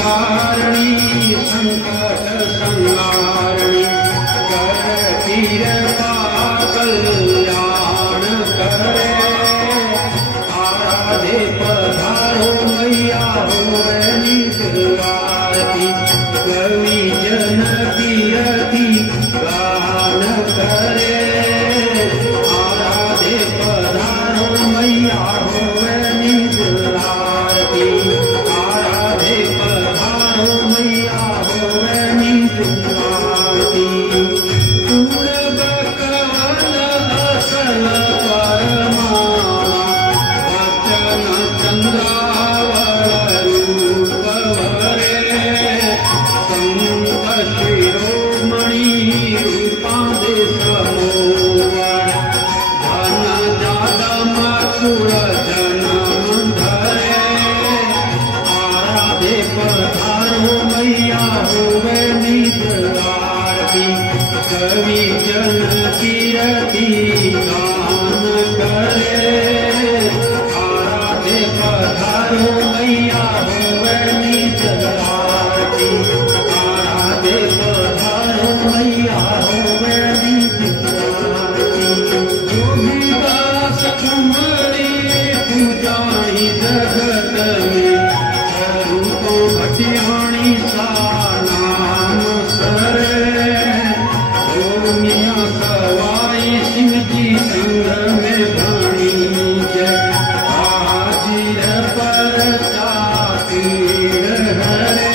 कारिणी संकट संहारिणी करती कृपा कल्याण करे। आराधे पधारो मैया होवे निज आरती कवि जन कीरति गान करे। आराधे पधारो मैया होवे निज आरती आराधे पधारो मैया होवे निज आरती। पूरब कवल असल परमाणा वचन चंद्रावल रूप वरे। संत शिरोमणि रूपादे समोवन धन जादम कुल जन्म धरे। आराधे पधारो मैया होवे निज आरती कवि जन कीरति गान करे। आराधे पधारो मैया होवे निज आरती आराधे पधारो मैया होवे निज आरती। योगीदास कुंवरी पूजाणी जगत में स्वरूपो घटियाणी सा नाम सरे। मियाँ सवाई सिंह जी संग में भणी जय हाजिर पर चाकीर हरे।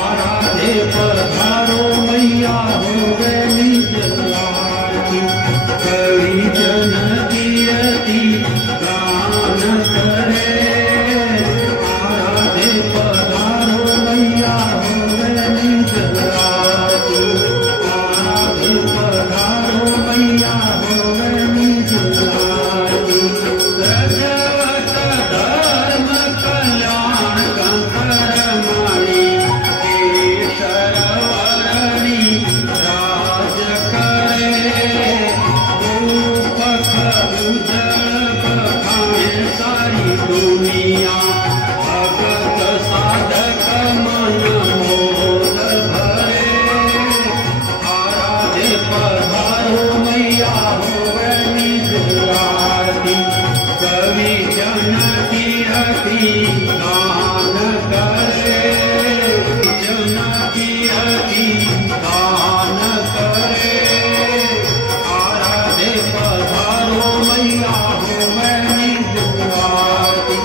आराधे पधारो मैया होवे निज आरती कवि जन कीरति गान करे। आराधे पधारो मैया होवे निज आरती आराधे पधारो मैया होवे निज आरती। रजवत धर्म कल्याण कंकरमणि केशर वरणी राज करे। रूपक उजल बखाने सारी दुनिया भगत साधक मन मोद भरे। आराधे पधारो मैया होवे निज आरती कवि जन कीरति गान करे। जन कीरति गान करे। आराधे पधारो मैया होवे निज आरती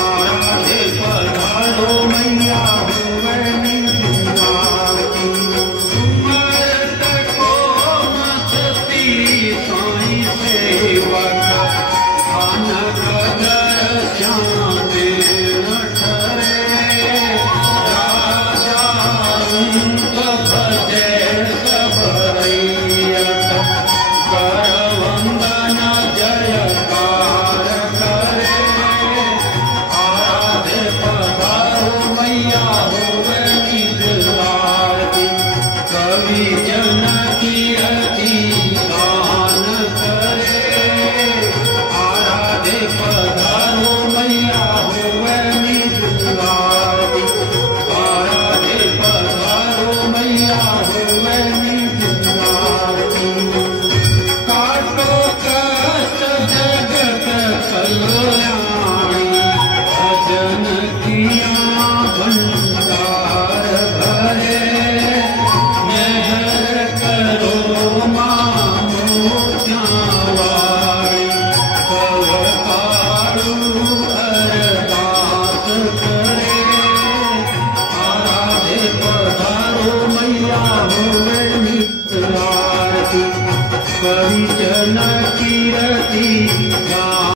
आराधे पधारो मैया होवे निज आरती। सुमरत को मस्ती साईं सेवक खान कदर श्यामे न ठरे। राजा अंक भजे सब रैयत कर वंदन जयकार करे। आराधे पधारो मैया होवे निज आरती कवि जन कीरति गान करे। आराधे पधारो मैया होवे निज आरती आराधे पधारो मैया होवे निज आरती। काटो कष्ट जगत कल्याणी भजन किया भंडार भरे। मेहर करो मां मोत्यावारी कव कारू अरदास करे। आराधे पधारो मैया होवे निज आरती कवि जन कीरति गान